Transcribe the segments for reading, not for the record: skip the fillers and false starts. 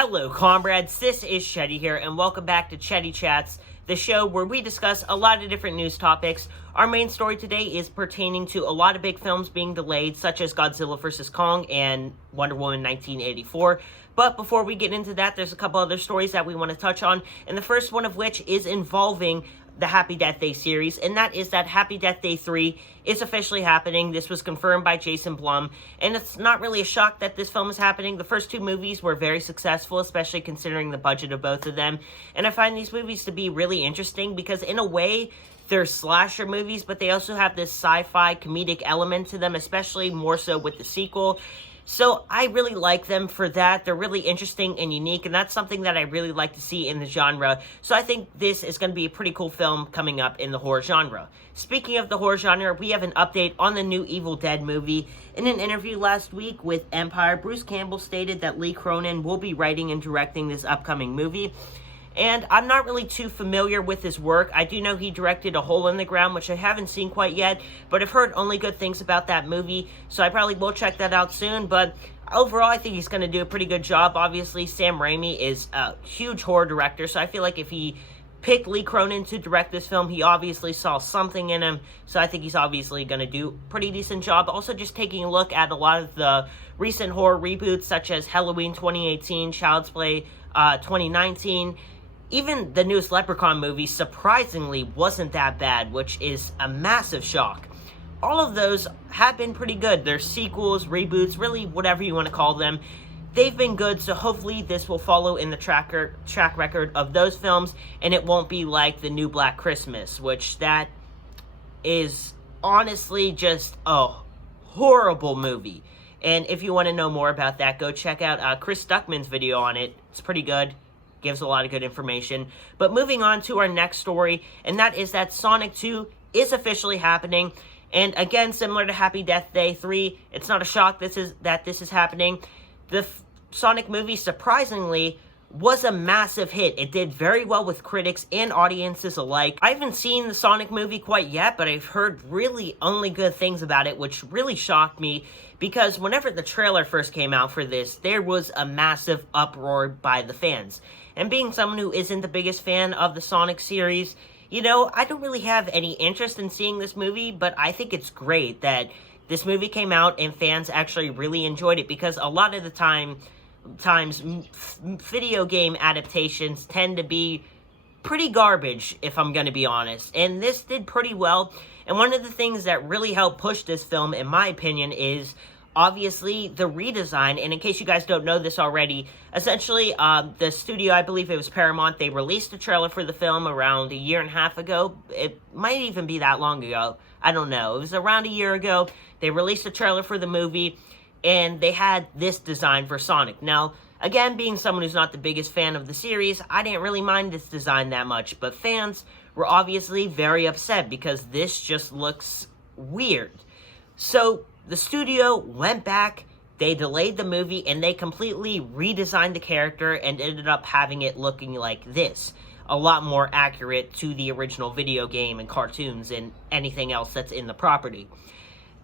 Hello, comrades. This is Shetty here, and welcome back to Shetty Chats, the show where we discuss a lot of different news topics. Our main story today is pertaining to a lot of big films being delayed, such as Godzilla vs. Kong and Wonder Woman 1984. But before we get into that, there's a couple other stories that we want to touch on, and the first one of which is involving the Happy Death Day series, and that is that Happy Death Day 3 is officially happening. This was confirmed by Jason Blum, and it's not really a shock that this film is happening. The first two movies were very successful, especially considering the budget of both of them, and I find these movies to be really interesting because in a way, they're slasher movies, but they also have this sci-fi comedic element to them, especially more so with the sequel. So I really like them for that. They're really interesting and unique, and that's something that I really like to see in the genre. So I think this is going to be a pretty cool film coming up in the horror genre. Speaking of the horror genre, we have an update on the new Evil Dead movie. In an interview last week with Empire, Bruce Campbell stated that Lee Cronin will be writing and directing this upcoming movie. And I'm not really too familiar with his work. I do know he directed A Hole in the Ground, which I haven't seen quite yet, but I've heard only good things about that movie, so I probably will check that out soon. But overall, I think he's going to do a pretty good job. Obviously, Sam Raimi is a huge horror director, so I feel like if he picked Lee Cronin to direct this film, he obviously saw something in him, so I think he's obviously going to do a pretty decent job. Also, just taking a look at a lot of the recent horror reboots, such as Halloween 2018, Child's Play 2019, even the newest Leprechaun movie, surprisingly, wasn't that bad, which is a massive shock. All of those have been pretty good. They're sequels, reboots, really whatever you want to call them. They've been good, so hopefully this will follow in the track record of those films, and it won't be like the new Black Christmas, which that is honestly just a horrible movie. And if you want to know more about that, go check out Chris Stuckman's video on it. It's pretty good. Gives a lot of good information. But moving on to our next story, and that is that Sonic 2 is officially happening. And again, similar to Happy Death Day 3, it's not a shock that this is happening. The Sonic movie, surprisingly, was a massive hit. It did very well with critics and audiences alike. I haven't seen the Sonic movie quite yet, but I've heard really only good things about it, which really shocked me, because whenever the trailer first came out for this, there was a massive uproar by the fans. And being someone who isn't the biggest fan of the Sonic series, you know, I don't really have any interest in seeing this movie, but I think it's great that this movie came out and fans actually really enjoyed it, because a lot of the times video game adaptations tend to be pretty garbage, if I'm going to be honest. And this did pretty well. And one of the things that really helped push this film, in my opinion, is obviously the redesign. And in case you guys don't know this already, essentially the studio, I believe it was Paramount, they released a trailer for the film around a year and a half ago. It might even be that long ago. I don't know. It was around a year ago. They released a trailer for the movie, and they had this design for Sonic. Now, again, being someone who's not the biggest fan of the series, I didn't really mind this design that much, but fans were obviously very upset because this just looks weird. So the studio went back, they delayed the movie, and they completely redesigned the character and ended up having it looking like this. A lot more accurate to the original video game and cartoons and anything else that's in the property.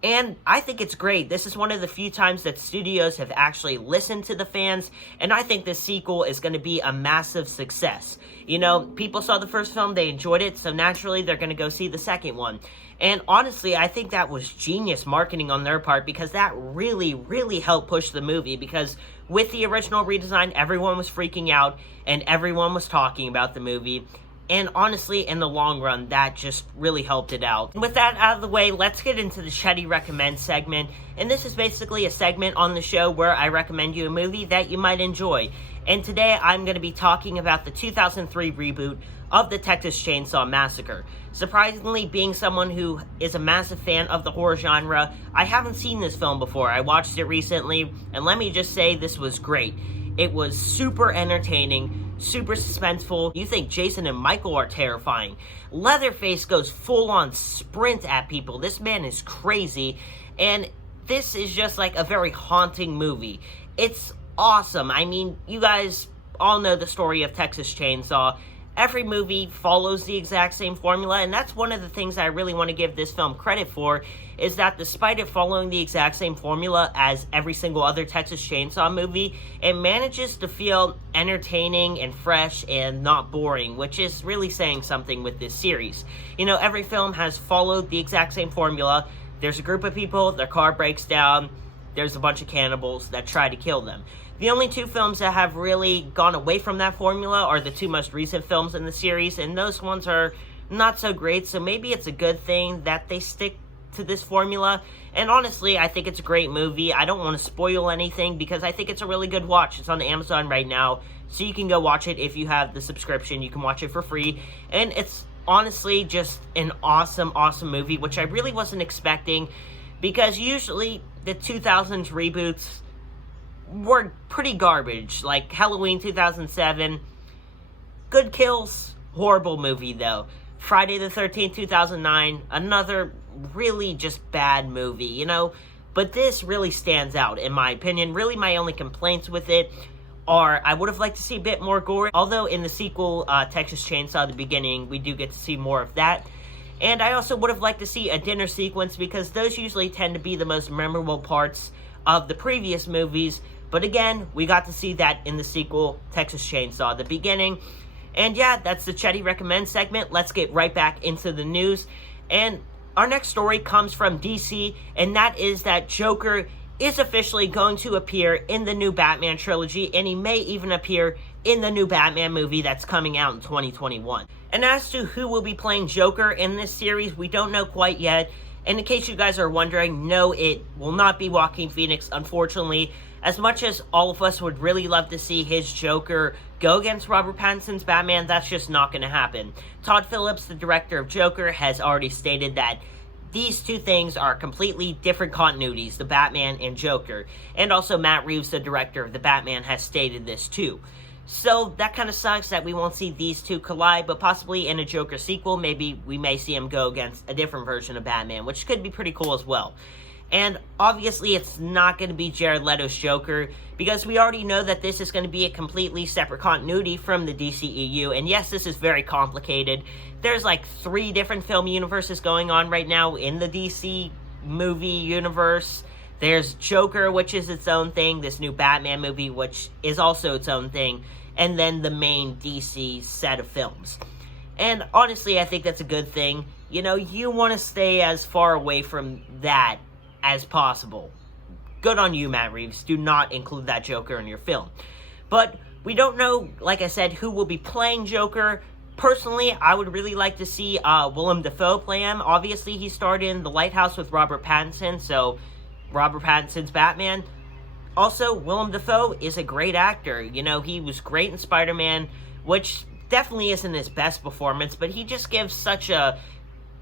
And I think it's great. This is one of the few times that studios have actually listened to the fans, and I think this sequel is going to be a massive success. You know, people saw the first film, they enjoyed it, so naturally they're going to go see the second one. And honestly, I think that was genius marketing on their part, because that really, really helped push the movie, because with the original redesign, everyone was freaking out, and everyone was talking about the movie. And honestly, in the long run, that just really helped it out. And with that out of the way, let's get into the Shetty Recommend segment. And this is basically a segment on the show where I recommend you a movie that you might enjoy. And today, I'm going to be talking about the 2003 reboot of the Texas Chainsaw Massacre. Surprisingly, being someone who is a massive fan of the horror genre, I haven't seen this film before. I watched it recently, and let me just say this was great. It was super entertaining, super suspenseful. You think Jason and Michael are terrifying. Leatherface goes full-on sprint at people. This man is crazy, and this is just like a very haunting movie. It's awesome. I mean, you guys all know the story of Texas Chainsaw. every movie follows the exact same formula, and that's one of the things I really want to give this film credit for, is that despite it following the exact same formula as every single other Texas Chainsaw movie, it manages to feel entertaining and fresh and not boring, which is really saying something with this series. You know, every film has followed the exact same formula. There's a group of people, their car breaks down, there's a bunch of cannibals that try to kill them. The only two films that have really gone away from that formula are the two most recent films in the series, and those ones are not so great, so maybe it's a good thing that they stick to this formula. And honestly, I think it's a great movie. I don't want to spoil anything because I think it's a really good watch. It's on Amazon right now, so you can go watch it if you have the subscription. You can watch it for free, and it's honestly just an awesome, awesome movie, which I really wasn't expecting, because usually the 2000s reboots were pretty garbage. Like Halloween 2007, good kills, horrible movie though. Friday the 13th 2009, another really just bad movie, you know. But this really stands out in my opinion. Really, my only complaints with it are I would have liked to see a bit more gore, although in the sequel, Texas Chainsaw, the beginning, we do get to see more of that. And I also would have liked to see a dinner sequence, because those usually tend to be the most memorable parts of the previous movies. But again, we got to see that in the sequel, Texas Chainsaw, the beginning. And yeah, that's the Shetty Recommend segment. Let's get right back into the news. And our next story comes from DC, and that is that Joker is officially going to appear in the new Batman trilogy, and he may even appear in the new Batman movie that's coming out in 2021. And as to who will be playing Joker in this series, we don't know quite yet. And in case you guys are wondering, no, it will not be Joaquin Phoenix, unfortunately. As much as all of us would really love to see his Joker go against Robert Pattinson's Batman, that's just not going to happen. Todd Phillips, the director of Joker, has already stated that these two things are completely different continuities, the Batman and Joker. And also Matt Reeves, the director of the Batman, has stated this too. So that kind of sucks that we won't see these two collide, but possibly in a Joker sequel, maybe we may see him go against a different version of Batman, which could be pretty cool as well. And obviously it's not going to be Jared Leto's Joker, because we already know that this is going to be a completely separate continuity from the DCEU. And yes, this is very complicated. There's like 3 different film universes going on right now in the DC movie universe. There's Joker, which is its own thing, this new Batman movie, which is also its own thing, and then the main DC set of films. And honestly, I think that's a good thing. You know, you want to stay as far away from that as possible. Good on you, Matt Reeves. Do not include that Joker in your film. But we don't know, like I said, who will be playing Joker. Personally, I would really like to see Willem Dafoe play him. Obviously, he starred in The Lighthouse with Robert Pattinson, so Robert Pattinson's Batman. Also, Willem Dafoe is a great actor. You know, he was great in Spider-Man, which definitely isn't his best performance, but he just gives such a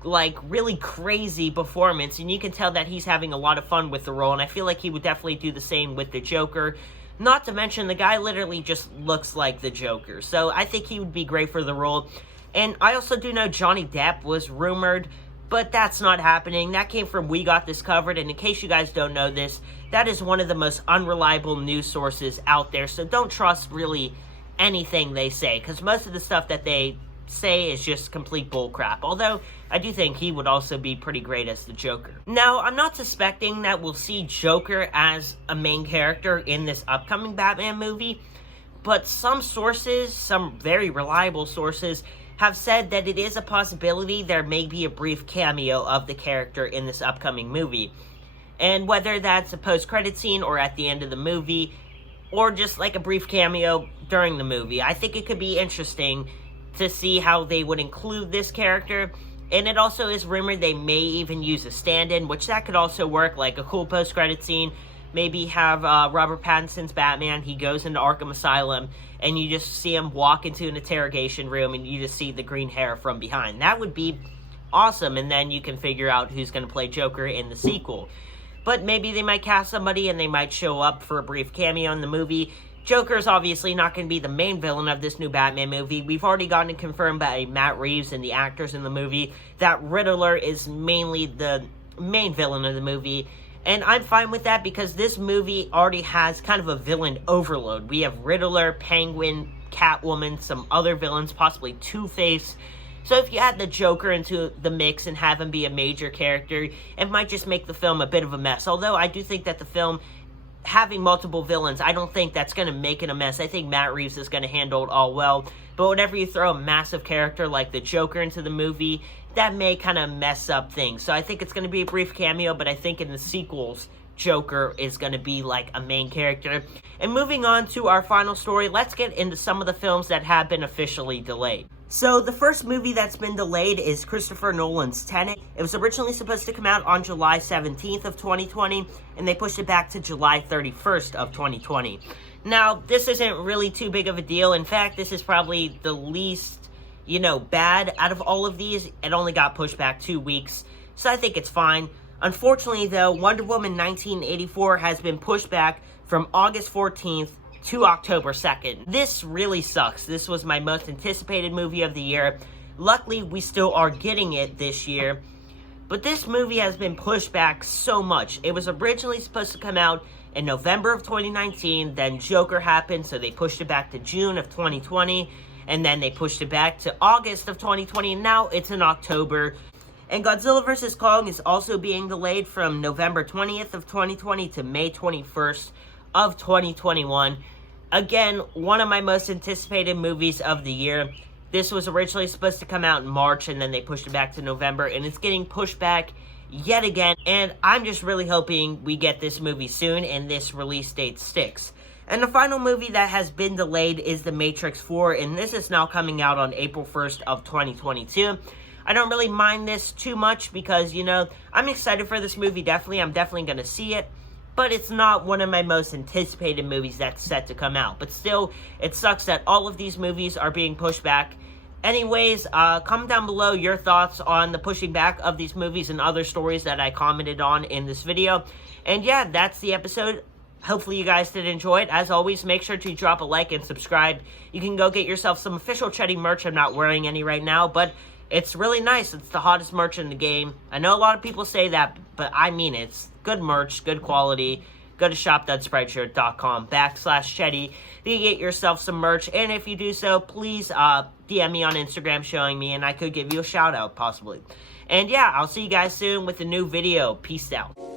like really crazy performance, and you can tell that he's having a lot of fun with the role, and I feel like he would definitely do the same with the Joker. Not to mention, the guy literally just looks like the Joker, so I think he would be great for the role. And I also do know Johnny Depp was rumored, but that's not happening. That came from We Got This Covered, and in case you guys don't know this, that is one of the most unreliable news sources out there, so don't trust really anything they say, because most of the stuff that they say is just complete bullcrap. Although, I do think he would also be pretty great as the Joker. Now, I'm not suspecting that we'll see Joker as a main character in this upcoming Batman movie, but some sources, some very reliable sources, have said that it is a possibility there may be a brief cameo of the character in this upcoming movie. And whether that's a post-credit scene or at the end of the movie, or just like a brief cameo during the movie, I think it could be interesting to see how they would include this character. And it also is rumored they may even use a stand-in, which that could also work, like a cool post-credit scene. Maybe have Robert Pattinson's Batman, he goes into Arkham Asylum, and you just see him walk into an interrogation room, and you just see the green hair from behind. That would be awesome, and then you can figure out who's going to play Joker in the sequel. But maybe they might cast somebody, and they might show up for a brief cameo in the movie. Joker is obviously not going to be the main villain of this new Batman movie. We've already gotten it confirmed by Matt Reeves and the actors in the movie that Riddler is mainly the main villain of the movie. And I'm fine with that because this movie already has kind of a villain overload. We have Riddler, Penguin, Catwoman, some other villains, possibly Two-Face. So if you add the Joker into the mix and have him be a major character, it might just make the film a bit of a mess. Although I do think that the film, having multiple villains, I don't think that's going to make it a mess. I think Matt Reeves is going to handle it all well. But whenever you throw a massive character like the Joker into the movie, that may kind of mess up things. So I think it's going to be a brief cameo, but I think in the sequels, Joker is going to be like a main character. And moving on to our final story, let's get into some of the films that have been officially delayed. So the first movie that's been delayed is Christopher Nolan's Tenet. It was originally supposed to come out on July 17th of 2020, and they pushed it back to July 31st of 2020. Now, this isn't really too big of a deal. In fact, this is probably the least, bad out of all of these. It only got pushed back 2 weeks, so I think it's fine. Unfortunately, though, Wonder Woman 1984 has been pushed back from August 14th to October 2nd. This really sucks. This was my most anticipated movie of the year. Luckily, we still are getting it this year. But this movie has been pushed back so much. It was originally supposed to come out in November of 2019, then Joker happened, so they pushed it back to June of 2020, and then they pushed it back to August of 2020, and now it's in October. And Godzilla vs. Kong is also being delayed from November 20th of 2020 to May 21st of 2021. Again, one of my most anticipated movies of the year. This was originally supposed to come out in March, and then they pushed it back to November, and it's getting pushed back yet again, and I'm just really hoping we get this movie soon and this release date sticks. And the final movie that has been delayed is The Matrix 4, and this is now coming out on April 1st of 2022. I don't really mind this too much because, I'm excited for this movie, definitely. I'm definitely going to see it, but it's not one of my most anticipated movies that's set to come out. But still, it sucks that all of these movies are being pushed back. Anyways, comment down below your thoughts on the pushing back of these movies and other stories that I commented on in this video. And yeah, that's the episode. Hopefully you guys did enjoy it. As always, make sure to drop a like and subscribe. You can go get yourself some official Shetty merch. I'm not wearing any right now, but it's really nice. It's the hottest merch in the game. I know a lot of people say that, but I mean it. It's good merch, good quality. Go to shop.spritshirt.com/Shetty to get yourself some merch. And if you do so, please DM me on Instagram showing me, and I could give you a shout out, possibly. And yeah, I'll see you guys soon with a new video. Peace out.